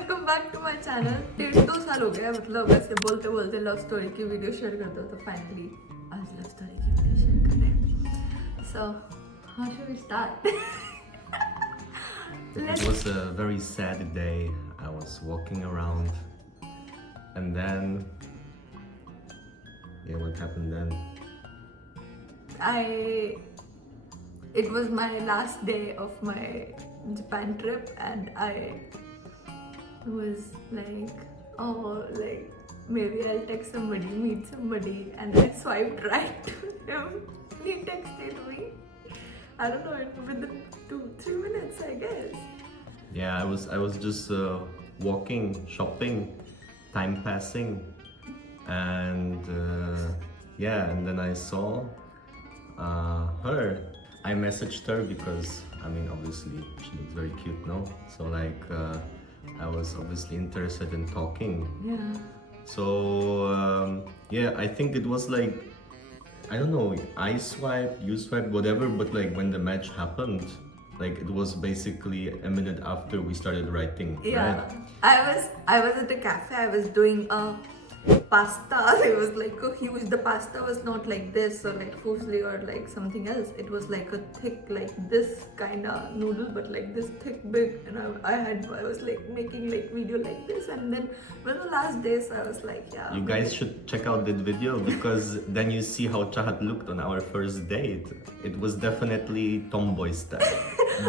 Welcome back to my channel. 1.5-2 साल हो गया मतलब ऐसे बोलते बोलते लव स्टोरी की वीडियो शेयर करते हो तो फाइनली आज लव स्टोरी की वीडियो शेयर कर रहे हैं। So how should we start? It was a very sad day. I was walking around and then what happened then? It was my last day of my Japan trip and I was like, oh, like maybe I'll text somebody, meet somebody, and I swiped right to him. He texted me. I don't know, within 2-3 minutes, I guess. Yeah, I was just walking, shopping, time passing, and and then I saw her. I messaged her because obviously she looks very cute, no? So I was obviously interested in talking. Yeah. So I think it was like, I don't know, I swiped, you swiped, whatever, but like when the match happened, like it was basically a minute after we started writing. Yeah. Right? I was at a cafe. I was doing a pasta. It was like a huge. The pasta was not like this or like fusilli or like something else. It was like a thick, like this kind of noodle, but like this thick, big. And I was like making like video like this. And then when the last days, I was like, yeah. You guys should check out that video because then you see how Chahat looked on our first date. It was definitely tomboy style,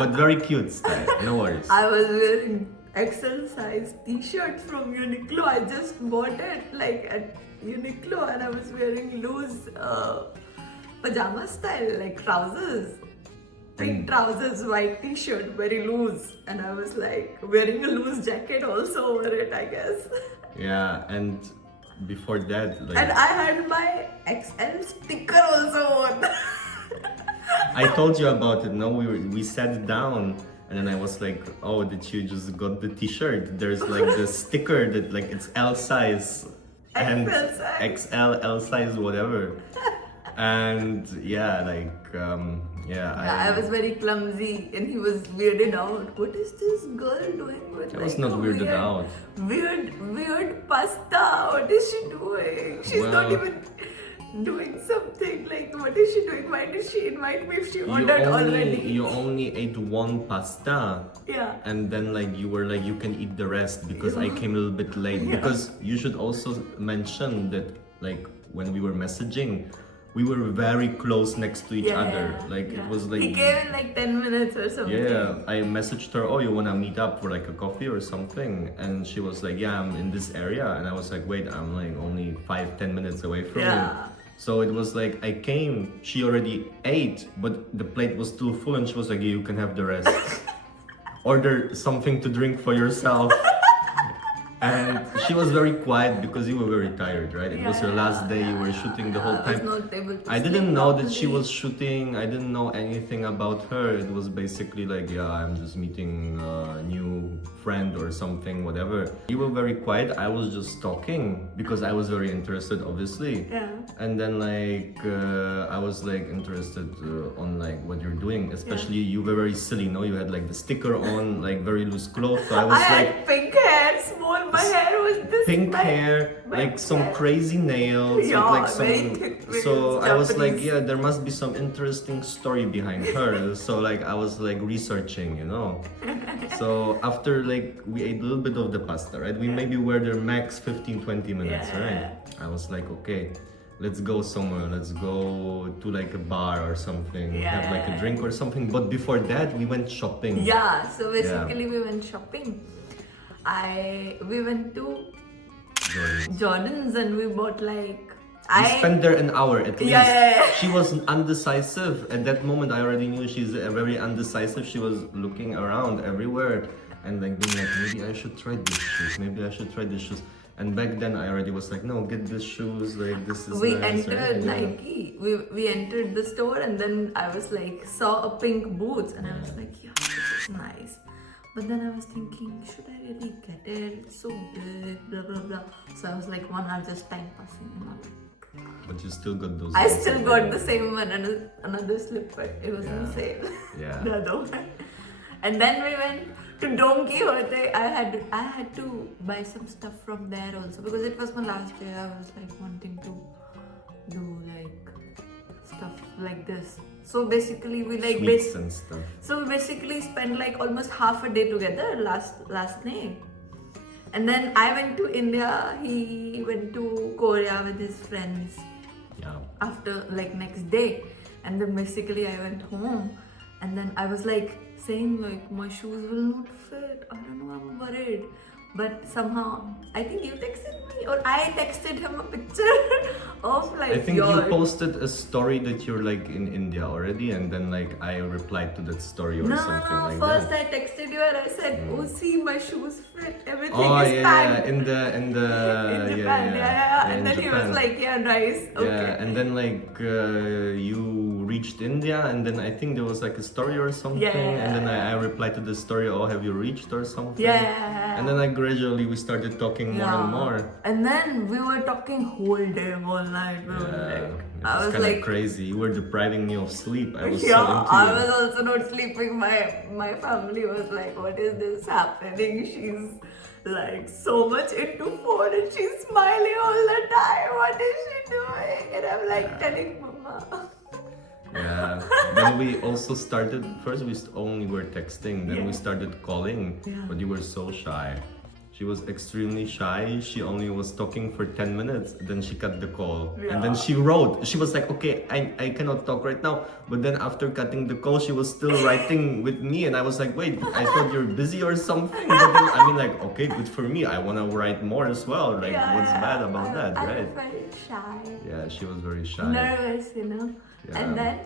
but very cute style. No worries. I was wearing XL size t-shirt from Uniqlo. I just bought it like at Uniqlo and I was wearing loose pajama style like trousers. Pink trousers, white t-shirt, very loose. And I was like wearing a loose jacket also over it, I guess. Yeah, and before that, like, and I had my XL sticker also on. I told you about it. No, we sat down. And then I was like, oh, did you just got the t-shirt? There's like the sticker that like it's L size and XL size. XL, L size, whatever. And I was very clumsy and he was weirded out. What is this girl doing with I was like not a weirded out. Weird pasta. What is she doing? She's not even doing something. Like, what is she doing? Why did she invite me if she ordered already? You only ate one pasta. Yeah. And then like you were like, you can eat the rest because I came a little bit late. Yeah. Because you should also mention that like when we were messaging, we were very close next to each other. Like it was like, he came in like 10 minutes or something. yeah, I messaged her, oh, you wanna meet up for like a coffee or something? And she was like, yeah, I'm in this area. And I was like, wait, I'm like only 5-10 minutes away from you. So it was like, I came, she already ate, but the plate was still full and she was like, yeah, you can have the rest. Order something to drink for yourself. And she was very quiet because you were very tired, right? It was your last day, you were shooting the whole time. I was not able to I didn't sleep know that properly. she was shooting, I didn't know anything about her. It was basically like, yeah, I'm just meeting a new friend or something, whatever. You were very quiet, I was just talking because I was very interested, obviously. Yeah. And then like, I was like interested on like what you're doing, especially you were very silly, no? You had like the sticker on, like very loose clothes. So I was I like, had pink hair, small. My hair was this. pink hair, my like some hair. crazy nails, Yeah, like some. very thick, very So I was like, Japanese. yeah, there must be some interesting story behind her. So like I was like researching, you know. So after like we ate a little bit of the pasta, right? We maybe were there max 15-20 minutes, Yeah. right? I was like, okay, let's go somewhere. Let's go to like a bar or something, have like a drink or something. But before that, we went shopping. Yeah, so basically we went shopping. We went to Jordan's and we bought like We spent there an hour at least. Yeah. She was undecisive. At that moment, I already knew she's very undecisive. She was looking around everywhere and like being like, maybe I should try these shoes. Maybe I should try these shoes. And back then, I already was like, no, get these shoes. Like this is we nice. entered right? Nike. We entered the store and then I was like saw a pink boots and I was like, yeah, this is nice. But then I was thinking, should I really get it? It's so big, blah blah blah. So I was like, one hour just time passing and all. But you still got those. I still got the same one and another slipper. It was on sale. Yeah. The other one. And then we went to Don Quixote. I had to buy some stuff from there also because it was my last day. I was like wanting to do like stuff like this. So basically we like Sweets and stuff. so we basically spent like almost half a day together last night. And then I went to India, he went to Korea with his friends Yeah. after like next day. And then basically I went home and then I was like saying like my shoes will not fit. I don't know, I'm worried. But somehow, I think you texted me or I texted him a picture of like I think your... you posted a story that you're like in India already, and then like I replied to that story or something like First that. I texted you and I said, oh see, my shoes fit, everything Oh is yeah, packed. in the In Japan, yeah. And then he was like, yeah, nice, okay. Yeah, and then like you reached India, and then I think there was like a story or something, and then I replied to the story, oh, have you reached or something? Yeah. And then like gradually we started talking more and more. And then we were talking whole day, whole night. We were like, It I was kind of like, crazy. You were depriving me of sleep. I was yeah, so into I you. was also not sleeping. My family was like, what is this happening? She's like so much into phone and she's smiling all the time. What is she doing? And I'm like telling Mama. Yeah. Then we also started. First, we only were texting. Then we started calling. Yeah. But you were so shy. She was extremely shy. She only was talking for 10 minutes. Then she cut the call. And then she wrote. She was like, okay, I cannot talk right now. But then after cutting the call, she was still writing with me. And I was like, wait, I thought you're busy or something. But then, I mean, like, okay, good for me. I want to write more as well. Like, what's bad about that, I right? was very shy. Yeah, she was very shy. Nervous, you know. Yeah.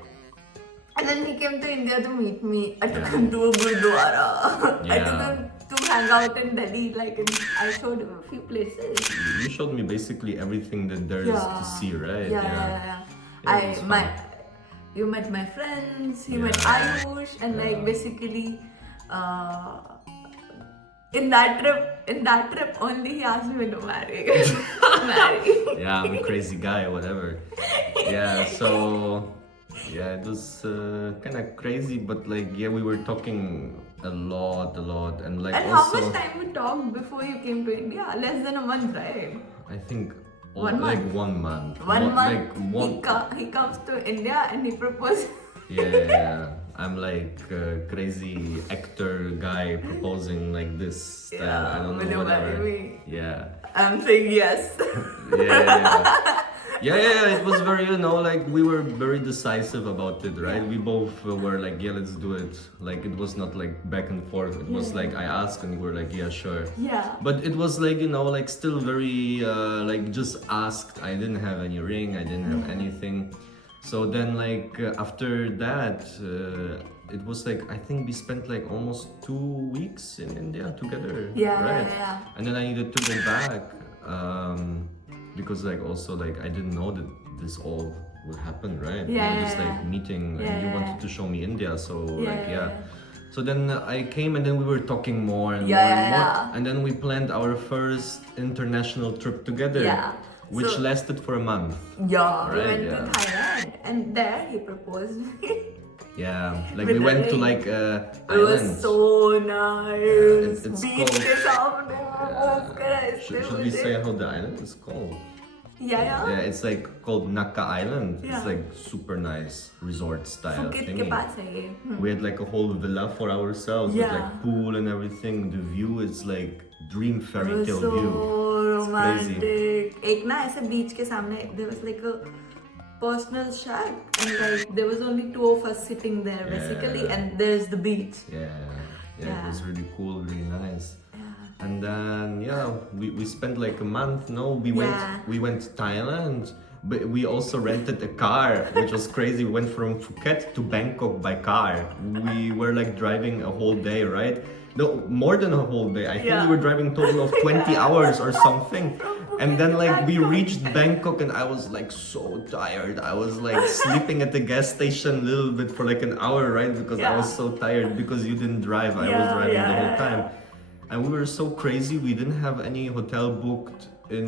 And then he came to India to meet me. I took him to a gurdwara. I took him to hang out in Delhi. Like I showed him a few places. You showed me basically everything that there is to see, right? Yeah. It was fun. You met my friends. He met Ayush, and like basically, in that trip only he asked me to marry. Yeah, I'm a crazy guy, whatever. Yeah, so yeah, it was kind of crazy, but like yeah, we were talking a lot, and like And also. how much time we talked before you came to India? Less than a month, right? I think. 1 like month. 1 month. One month. Like He comes to India and he proposes. Yeah, I'm like a crazy actor guy proposing like this style. I don't will know, you whatever. marry me? Yeah. I'm saying yes. Yeah, it was very, like we were very decisive about it, right? We both were like, yeah, let's do it. Like it was not like back and forth. It was like I asked and you were like, yeah, sure. Yeah. But it was like, like still very, like just asked. I didn't have any ring. I didn't have anything. So then like after that, it was like, I think we spent like almost 2 weeks in India together. Right? Yeah. And then I needed to go back. Because like also like I didn't know that this all would happen, right? We were just like meeting and you wanted to show me India, so So then I came and then we were talking more and more and more. And then we planned our first international trip together. Which lasted for a month. Yeah, right? We went to Thailand and there he proposed me. Yeah, like we went to like It island. was so nice. It's Beach called- ke saamne propose kara Should we say how the island is called? Yeah, it's like called Naka Island. It's like super nice resort style Phuket thingy. ke paas hai ye. We had like a whole villa for ourselves with like pool and everything. The view is like dream fairy tale so view. romantic. एक ना ऐसे beach के सामने there was like a personal shack and like there was only 2 of us sitting there basically and there's the beach. Yeah, it was really cool, really nice. And then we spent like a month. No, we went to Thailand, but we also rented a car, which was crazy. We went from Phuket to Bangkok by car. We were like driving a whole day, right? No, more than a whole day. I think we were driving total of 20 hours or something. And then like we reached Bangkok and I was like so tired. I was like sleeping at the gas station a little bit for like an hour, right? Because I was so tired because you didn't drive. I was driving the whole time. And we were so crazy, we didn't have any hotel booked in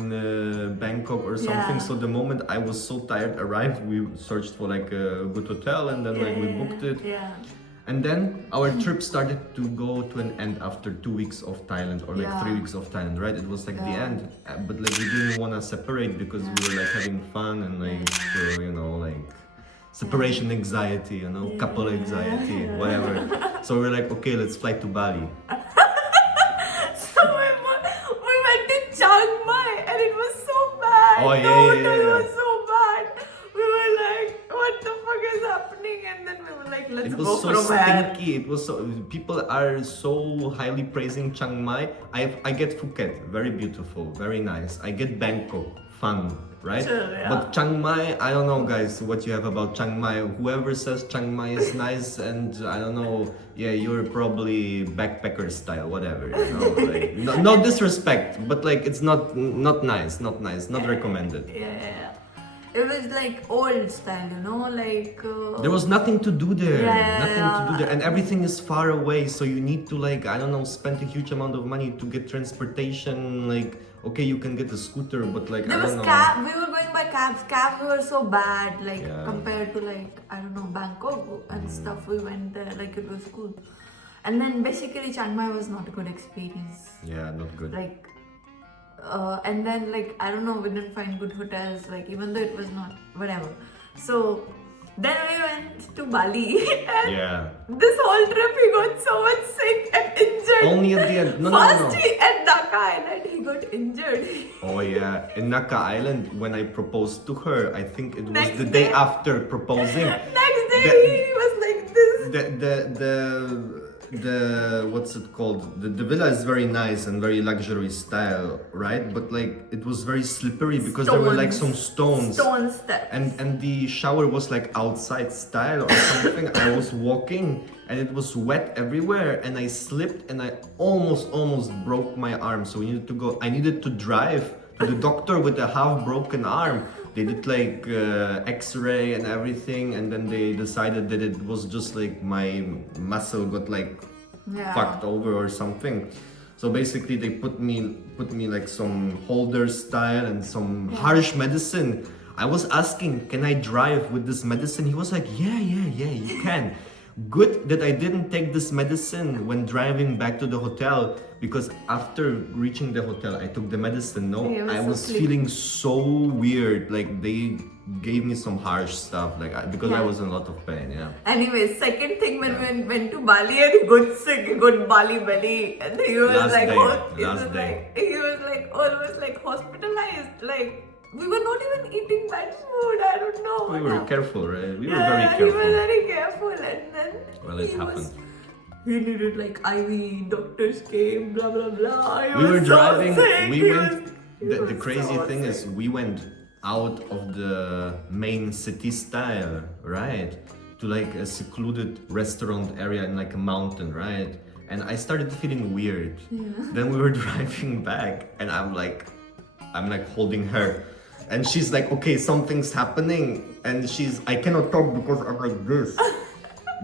Bangkok or something. So the moment I was so tired arrived, we searched for like a good hotel and then like we booked it. And then our trip started to go to an end after 2 weeks of Thailand, or like 3 weeks of Thailand, right? It was like the end, but like we didn't want to separate because we were like having fun and like you know, like separation anxiety, you know, couple anxiety, whatever. So we're like, okay, let's fly to Bali. So we went to Chiang Mai and it was so bad. Oh, The yeah. hotel was so bad. We were like, what the fuck is happening? And then we were like, let's It go was so from here. stinky. It was so. People are so highly praising Chiang Mai. I get Phuket, very beautiful, very nice. I get Bangkok, fun, right? Sure, yeah. But Chiang Mai, I don't know, guys, what you have about Chiang Mai. Whoever says Chiang Mai is nice, and I don't know, yeah, you're probably backpacker style, whatever. You know, like, no disrespect, but like it's not nice, not recommended. Yeah. It was like old style, you know, like. There was nothing to do there. Yeah. Nothing to do there. And everything is far away. So you need to like, I don't know, spend a huge amount of money to get transportation. Like, okay, you can get a scooter, but like, There I was don't know. cab. We were going by cabs. Cabs were so bad, like Yeah. compared to like I don't know Bangkok and stuff. We went there, like it was cool. And then basically Chiang Mai was not a good experience. Yeah, not good. Like, and then like I don't know, we didn't find good hotels. Like even though it was not whatever. So then we went to Bali, and Yeah. this whole trip he got so much sick and injured. Only at the end. No. First he at Dhaka Island he got injured. Oh yeah. In Naka Island, when I proposed to her, I think it was Next the day day. after proposing. Next day The- he was like this. The what's it called? The villa is very nice and very luxury style, right? But like it was very slippery because there were like some stones. Stone steps. And the shower was like outside style or something. I was walking and it was wet everywhere and I slipped and I almost broke my arm. So I needed to drive to the doctor with a half broken arm. They did like x-ray and everything, and then they decided that it was just like my muscle got like fucked over or something. So basically they put me like some holder style and some harsh medicine. I was asking, can I drive with this medicine? He was like, yeah, you can. Good that I didn't take this medicine when driving back to the hotel, because after reaching the hotel, I took the medicine. No, Yeah, it was I so was sleepy. feeling so weird. Like they gave me some harsh stuff, like because I Yeah. was in a lot of pain. Yeah. Anyway, second thing when we went to Bali and he got sick, he got Bali belly, and he was Last like, day, he last was day. like, he was like almost like hospitalized. Like we were not even eating bad food. I don't know. We what were happened. careful, right? We were Yeah, very he was careful. very careful, and then Well, it happened. He needed like IV. Doctors came, blah blah blah. He We was were so driving. sick. We He went. was- he The was crazy so thing sick. is, we went out of the main city style, right, to like a secluded restaurant area in like a mountain, right? And I started feeling weird. Then we were driving back, and I'm like holding her, and she's like, okay, something's happening, and I cannot talk because I'm like this.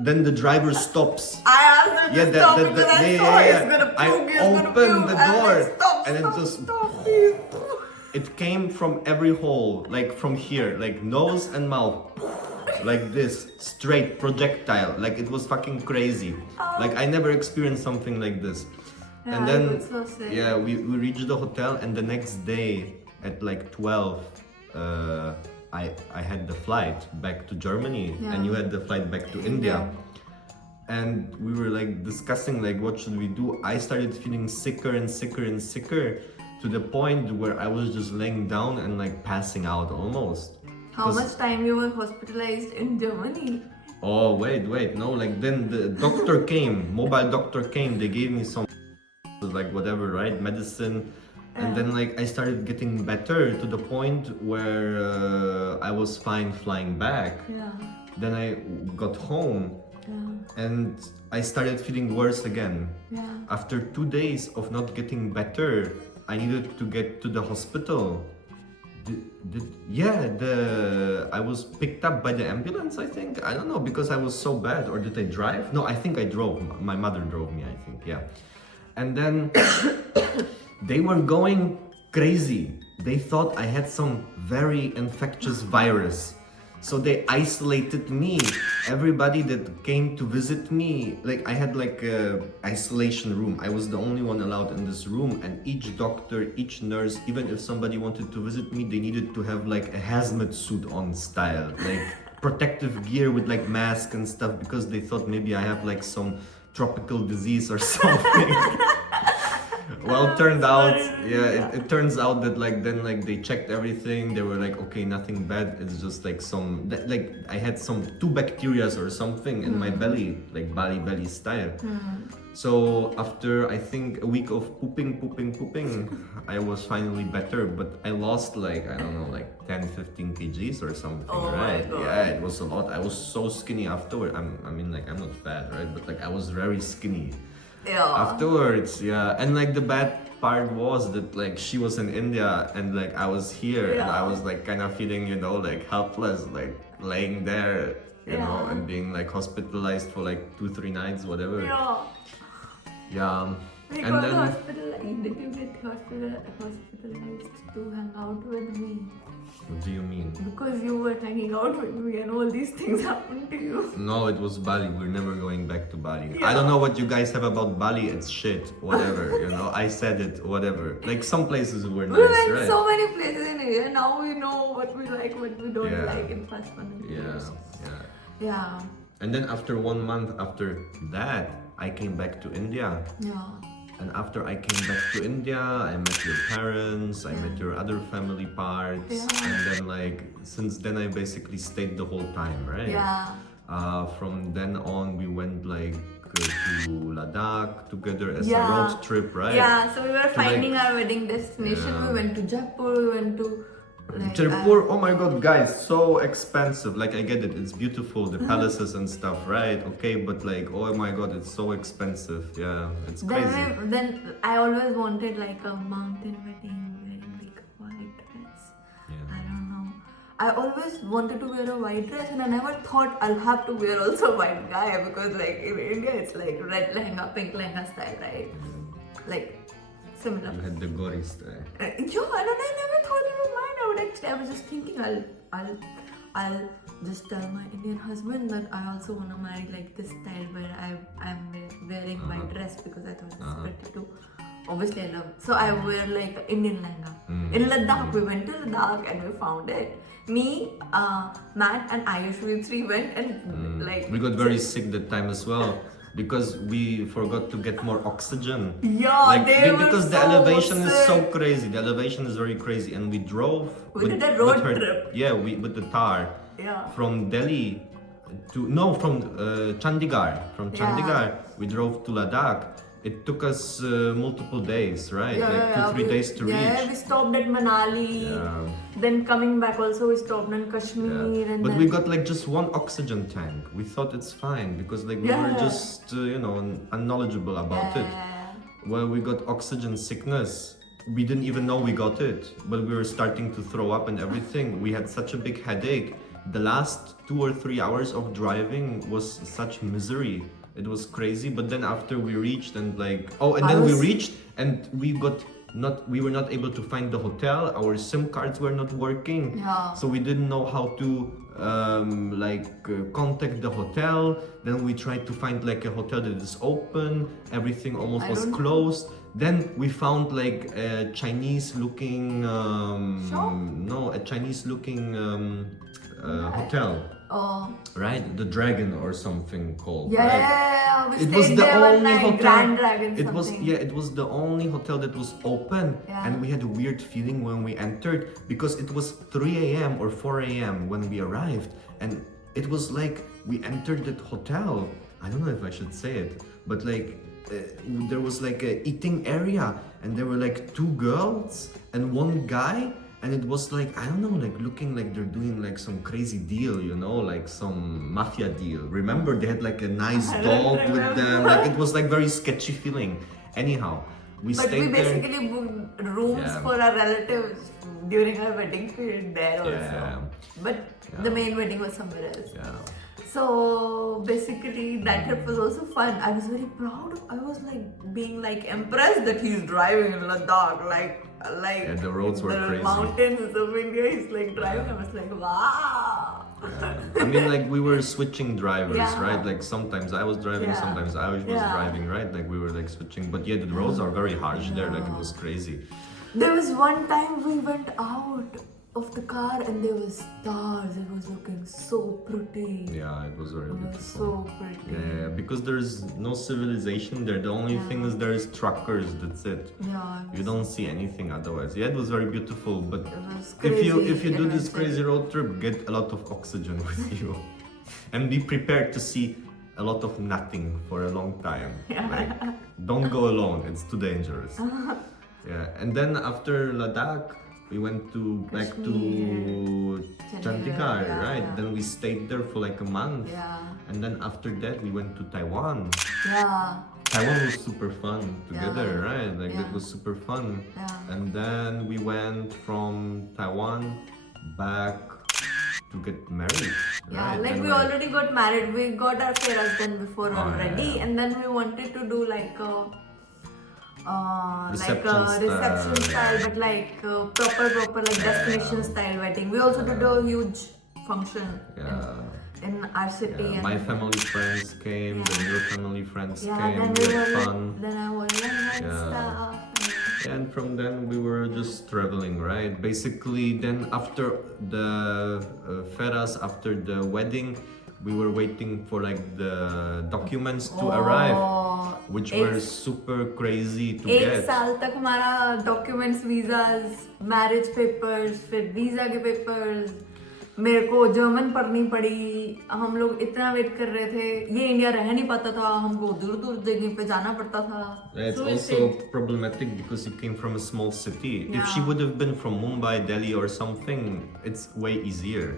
Then the driver stops. I asked him to stop because I saw he's gonna puke, I he's gonna opened puke. the I was door, like, stop, and stop, it just stop, please. it came from every hole, like from here, like nose and mouth, like this, straight projectile, like it was fucking crazy. Like I never experienced something like this. Yeah, And then it was so sick. yeah, we reached the hotel, and the next day at like 12, I had the flight back to Germany, and you had the flight back to India. And we were like discussing like what should we do. I started feeling sicker and sicker to the point where I was just laying down and like passing out almost. How much time you were hospitalized in Germany? Oh wait, no, like then the doctor came, mobile doctor came, they gave me some like whatever, right, medicine. And then like I started getting better to the point where I was fine flying back. Yeah. Then I got home and I started feeling worse again. Yeah. After 2 days of not getting better, I needed to get to the hospital. I was picked up by the ambulance, I think. I don't know, because I was so bad. Or did I drive? No, I think I drove. My mother drove me, I think, yeah. And then they were going crazy. They thought I had some very infectious virus. So they isolated me. Everybody that came to visit me, like I had like a isolation room. I was the only one allowed in this room, and each doctor, each nurse, even if somebody wanted to visit me, they needed to have like a hazmat suit on style, like protective gear with like mask and stuff, because they thought maybe I have like some tropical disease or something. Well, it turned out, yeah, it turns out that like then like they checked everything. They were like, okay, nothing bad. It's just like like I had some 2 bacterias or something in my belly, like Bali belly style. So after I think a week of pooping, I was finally better. But I lost like, I don't know, like 10, 15 kgs or something, right? Yeah, it was a lot. I was so skinny afterward. I mean, like I'm not fat, right? But like I was very skinny. Afterwards, yeah. And like the bad part was that like she was in India and like I was here, and I was like kind of feeling, you know, like helpless, like laying there, you know, and being like hospitalized for like 2-3 nights, whatever. Yeah. And then did you get hospitalized to hang out with me? what do you mean? Because you were hanging out with me and all these things happened to you. No, it was Bali. We're never going back to Bali. I don't know what you guys have about Bali. It's shit. Whatever, you know. I said it. Whatever. Like some places were nice, We went right? so many places in India. Now we know what we like, what we don't like in first 1 years. Yeah. And then after 1 month after that, I came back to India. Yeah. And after I came back to India, I met your parents, I met your other family parts, and then like since then I basically stayed the whole time, right? Yeah. From then on, we went like to Ladakh together as a road trip, right? Yeah. So we were finding our wedding destination. We went to Jaipur. We went to Jaipur, oh my god, guys, so expensive. Like I get it, it's beautiful, the palaces and stuff, right? Okay, but like, oh my god, it's so expensive. Yeah, it's crazy. Then I always wanted like a mountain wedding wearing like a white dress. I don't know. I always wanted to wear a white dress, and I never thought I'll have to wear also white guy, because like in India it's like red lehenga, pink lehenga style, right? Like similar. You had the gory style. I never thought it was mine. I was just thinking I'll just tell my Indian husband that I also want to marry like this style where I'm wearing white dress, because I thought it's pretty too. Obviously I love. So I wear like Indian lehenga. In Ladakh, we went to Ladakh and we found it. Me, Matt and Ayush, we 3 went and like... We got very sick that time as well. Because we forgot to get more oxygen. Yeah, like, because the elevation is so crazy. The elevation is very crazy, and we drove. We did a road trip. Yeah, with the tar. Yeah. From Delhi from Chandigarh. From Chandigarh, we drove to Ladakh. It took us multiple days, right? Like 2-3 days to reach. Yeah, we stopped at Manali. Yeah. Then coming back also we stopped in Kashmir. And but we got like just 1 oxygen tank. We thought it's fine because like we were just, you know, unknowledgeable about it. Well, we got oxygen sickness. We didn't even know we got it, but we were starting to throw up and everything. We had such a big headache. The last 2 or 3 hours of driving was such misery. It was crazy, but then after we reached and like, we reached and we were not able to find the hotel. Our SIM cards were not working. So we didn't know how to contact the hotel. Then we tried to find like a hotel that is open. Everything almost was closed. Then we found like a Chinese looking hotel. Right, the Dragon or something called. Yeah, right? It was the only hotel. Grand Dragon. It was the only hotel that was open, and we had a weird feeling when we entered because it was 3 a.m. or 4 a.m. when we arrived, and it was like we entered that hotel. I don't know if I should say it, but like there was like a eating area, and there were like 2 girls and 1 guy. And it was like, I don't know, like looking like they're doing like some crazy deal, you know, like some mafia deal. Remember, they had like a nice dog with them. Like it was like very sketchy feeling. Anyhow, we stayed there. But we basically booked rooms for our relatives during our wedding period there also. But the main wedding was somewhere else. So basically that trip was also fun. I was very proud. I was like being like impressed that he's driving in Ladakh. Like the roads were crazy. The mountains of India, he's like driving. I was like, wow. Yeah. I mean, like we were switching drivers, Yeah. right? Like sometimes I was driving, Yeah. sometimes I was Yeah. driving, right? Like we were like switching. But yeah, the roads are very harsh there. Like it was crazy. There was one time we went out of the car and there were stars. It was looking so pretty. Yeah, it was very It was beautiful. so pretty. Yeah, because there's no civilization there. The only thing is there's truckers. That's it. Yeah, it You was, don't see anything otherwise. Yeah, it was very beautiful. But it was if you do this adventure. crazy road trip, get a lot of oxygen with you, and be prepared to see a lot of nothing for a long time. Like, don't go alone. It's too dangerous. Yeah, and then after Ladakh, we went back to Chandigarh, Chandigarh, yeah, right? yeah. Then we stayed there for like a month. Yeah, And then after that, we went to Taiwan. yeah, Taiwan was super fun together, Yeah. right? Like Yeah. it was super fun. yeah. And then we went from Taiwan back to get married. Yeah, right? like And we already got married. We got our fairas done before Oh, already, yeah. and then we wanted to do like a Reception style. reception style, but like proper like destination style wedding. We also did a huge function Yeah. in our city. Yeah, and my family friends came, Yeah. then your family friends yeah, came, then we we had were fun. then I was and Yeah. stuff. And from then we were just traveling, right? Basically, then after the feras, after the wedding, we were waiting for like the documents to arrive, which were super crazy to एक get. साल तक हमारा documents visas marriage papers फिर visa के papers मेरे को German पढ़नी पड़ी हम लोग इतना वेट कर रहे थे ये इंडिया रह नहीं पाता था हमको दूर दूर जगह पे जाना पड़ता था It's So we also stayed. problematic because you came from a small city. If she Yeah. would have been from Mumbai, Delhi, or something, it's way easier.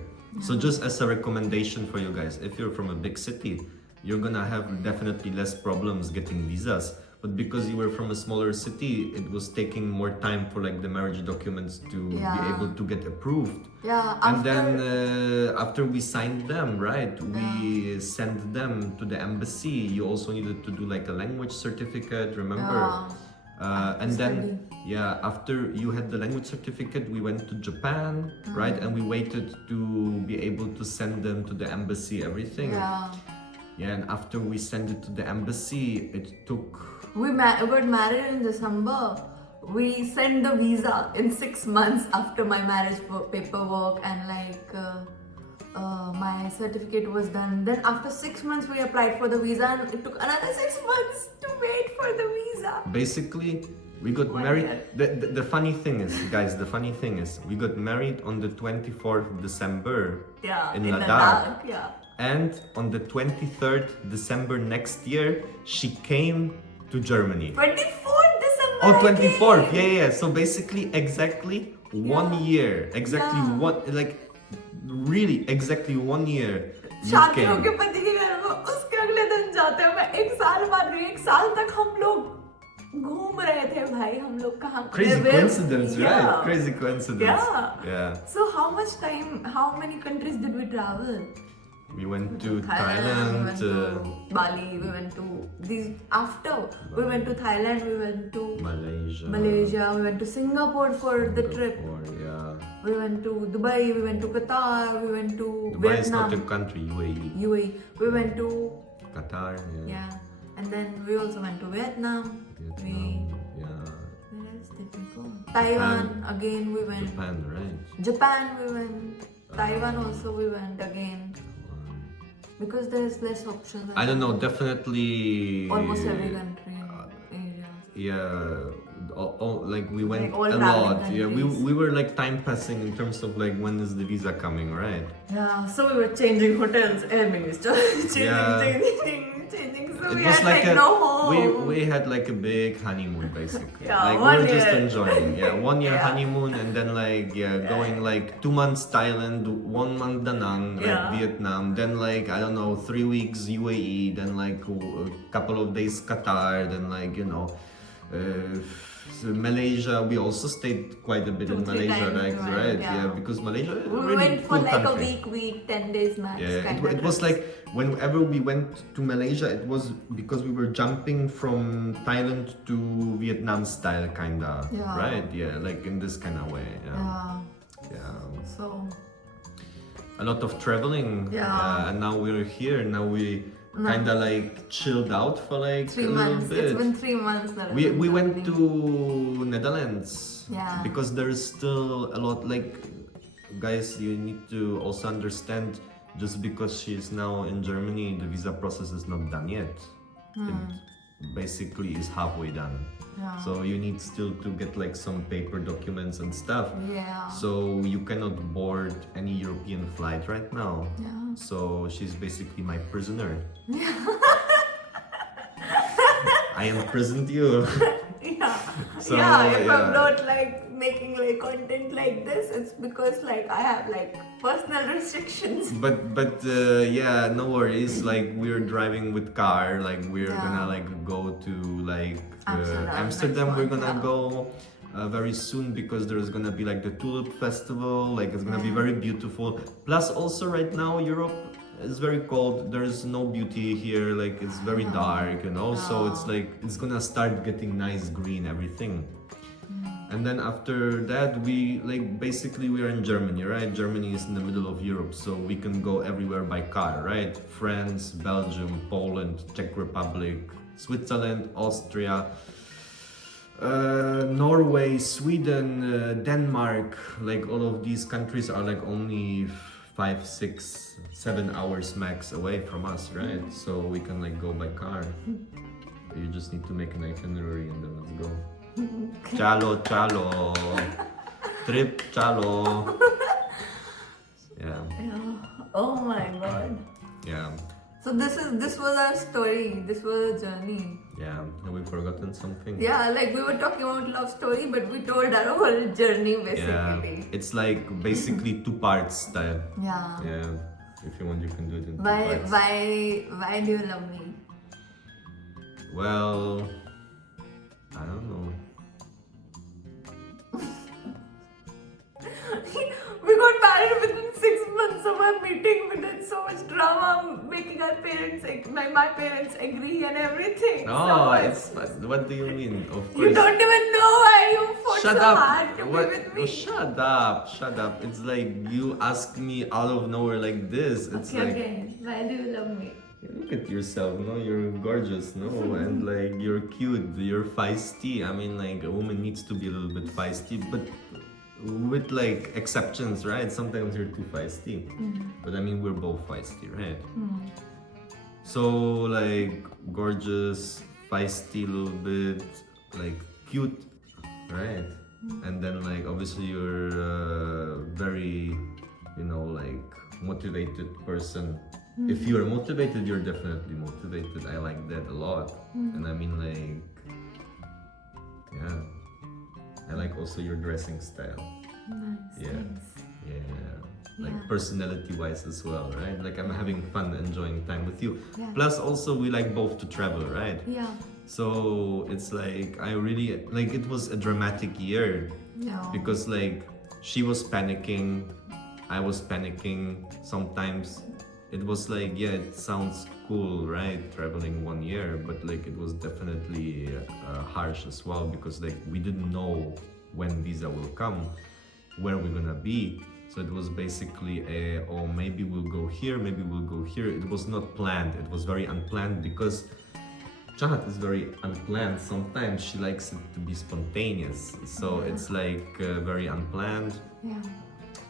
So just as a recommendation for you guys, if you're from a big city, you're gonna have definitely less problems getting visas. But because you were from a smaller city, it was taking more time for like the marriage documents to be Yeah. able to get approved. yeah And after then after we signed them, right, we sent them to the embassy. You also needed to do like a language certificate, remember? And then, yeah, after you had the language certificate, we went to Japan, right? And we waited to be able to send them to the embassy, everything. yeah And after we sent it to the embassy, it took. we got married in December we sent the visa in 6 months after my marriage paperwork and like my certificate was done. Then after 6 months we applied for the visa and it took another 6 months to wait for the visa. Basically, we got 1 married. year. The funny thing is, guys, the funny thing is, we got married on the 24th of December Yeah, in Ladakh. Ladakh. Yeah. And on the 23rd December next year, she came to Germany. 24th December. Oh, I 24th. came. Yeah. So basically, exactly 1 year. Exactly Yeah. one, like really exactly 1 year. You शादी came. होके पति के घर में उसके अगले दिन जाते हैं मैं 1 साल बाद गई 1 साल तक हम लोग घूम रहे थे भाई हम लोग कहाँ Crazy where- coincidence, Yeah. right? Crazy coincidence. Yeah. So how much time, how many countries did we travel? We went to we Thailand. went to Bali, we went to these after. We went to Thailand, we went to Malaysia, we went to Singapore for the trip. Singapore, yeah. We went to Dubai, we went to Qatar, we went to Dubai is Vietnam, not a country, UAE. UAE. We went to Qatar, yeah. yeah, and then we also went to Vietnam. Vietnam, yeah. Where else did we go? Taiwan again. We went. Japan, right? Japan we went. Taiwan also we went again. Because there's less options. I don't know, definitely. Almost every country in Asia. Yeah, like we went Like all a traveling lot. Yeah, countries. we were like time passing in terms of like when is the visa coming, right? Yeah, so we were changing hotels, air minister, changing. So It we was had like no home. we had like a big honeymoon basically. Yeah, like we 1 were just year. enjoying. Yeah, 1 year Yeah. honeymoon and then like going like 2 months Thailand, 1 month Da Nang, like Yeah. Vietnam, then like I don't know 3 weeks UAE, then like a couple of days Qatar, then like so Malaysia. We also stayed quite a bit 2-3 in Malaysia, times, right? right, Yeah. yeah. Because Malaysia is a We really went for cool like country. a week, 10 days max. Yeah, kind it of was trips. like whenever we went to Malaysia, it was because we were jumping from Thailand to Vietnam style, kinda, Yeah. right? Yeah, like in this kind of way. Yeah. Yeah. So a lot of traveling. Yeah. And now we're here. Now we kind of like chilled out for like 3 a little months. bit. It's been 3 months that We went traveling. to Netherlands. Yeah. Because there's still a lot like, guys, you need to also understand, just because she's now in Germany, the visa process is not done yet. It basically is halfway done. Yeah. So you need still to get like some paper documents and stuff. Yeah. So you cannot board any European flight right now. Yeah. So she's basically my prisoner. I imprisoned you. Yeah. So, yeah, if yeah. I'm not like making like content like this, it's because like I have like personal restrictions. But yeah, no worries. Like we're driving with car. Like we're gonna like go to like Amsterdam. We're gonna go very soon because there's gonna be like the Tulip Festival. Like it's gonna be very beautiful. Plus also right now Europe is very cold. There's no beauty here. Like it's very dark, you know. So it's like it's gonna start getting nice green everything. And then after that, we like basically we're in Germany, right? Germany is in the middle of Europe, so we can go everywhere by car, right? France, Belgium, Poland, Czech Republic, Switzerland, Austria, Norway, Sweden, Denmark. Like all of these countries are like only 5, 6, 7 hours max away from us, right? So we can like go by car. You just need to make an itinerary and then let's go. Chalo, chalo. Trip, chalo. Yeah. Oh my god. Yeah. So this was our story. This was a journey. Yeah. Have we forgotten something? Yeah, like we were talking about love story, but we told our whole journey basically. Yeah. It's like basically 2 parts style. Yeah. Yeah. If you want, you can do it in 2 Why parts. why do you love me? Well, I don't know. We got married within 6 months of our meeting. We did so much drama, making our parents, my parents agree and everything. No, so it's what do you mean? Of course. you don't even know why you fought Shut so up! hard to What? be with me. Oh, shut up! Shut up! It's like you ask me out of nowhere like this. It's Okay, like okay. Why do you love me? look at yourself, no? You're gorgeous, no? And like you're cute, you're feisty. I mean, like a woman needs to be a little bit feisty, but with like exceptions, right? Sometimes you're too feisty. But I mean, we're both feisty, right? So like gorgeous, feisty, a little bit, like cute, right? And then like obviously you're a very, you know, like motivated person. If you're motivated, you're definitely motivated. I like that a lot. And I mean like, yeah. I like also your dressing style. Nice. Yeah. Thanks. Yeah. Like Yeah. personality wise as well, right? Like I'm having fun enjoying time with you. Yeah. Plus also we like both to travel, right? Yeah. So it's like I really like it was a dramatic year Yeah. because like she was panicking, I was panicking sometimes. It was like, yeah, it sounds cool, right? Traveling 1 year, but like it was definitely harsh as well because like we didn't know when visa will come, where we're gonna be. So it was basically oh, maybe we'll go here, maybe we'll go here. It was not planned. It was very unplanned because Chahat is very unplanned. Sometimes she likes it to be spontaneous. So it's like very unplanned. Yeah.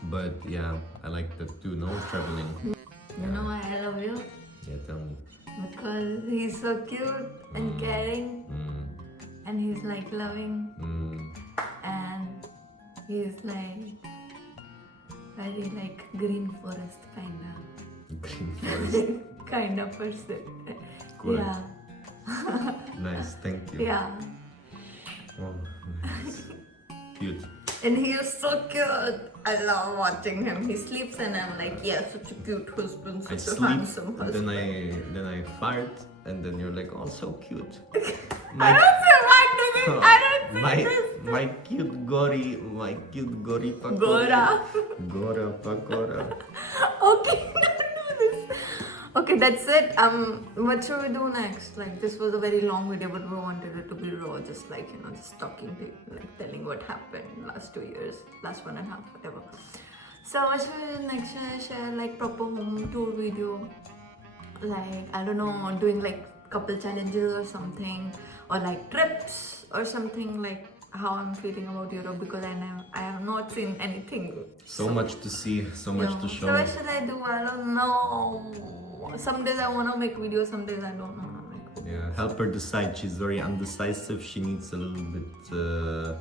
But yeah, I like that too, no? Traveling. You know why I love you? Yeah, tell me. Because he's so cute and caring, and he's like loving, and he's like very like green forest Green forest. kind of person. Cool. Yeah. Nice, thank you. Yeah. Oh, nice. Cute. And he is so cute. I love watching him. He sleeps and I'm like, yeah, such a cute husband, I such a sleep, handsome and husband. then I fart, and then you're like, oh, so cute. I don't say what to this. I don't say this. My cute gory pakora. Gora. Gora pakora. Okay, don't do this. Okay, that's it. What should we do next? Like, this was a very long video, but we wanted it to be raw, just like, just talking to you, like telling what happened last 2 years, last 1.5, whatever. So what should we do next? Should I share like proper home tour video? Like, I don't know, doing like couple challenges or something, or like trips or something, like how I'm feeling about Europe, because I have not seen anything. So much to see, so much to show. So what should I do? I don't know. Some days I want to make videos, some days I don't want to make videos. Yeah, help her decide. She's very undecisive. She needs a little bit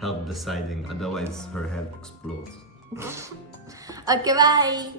help deciding. Otherwise, her head explodes. Okay, bye.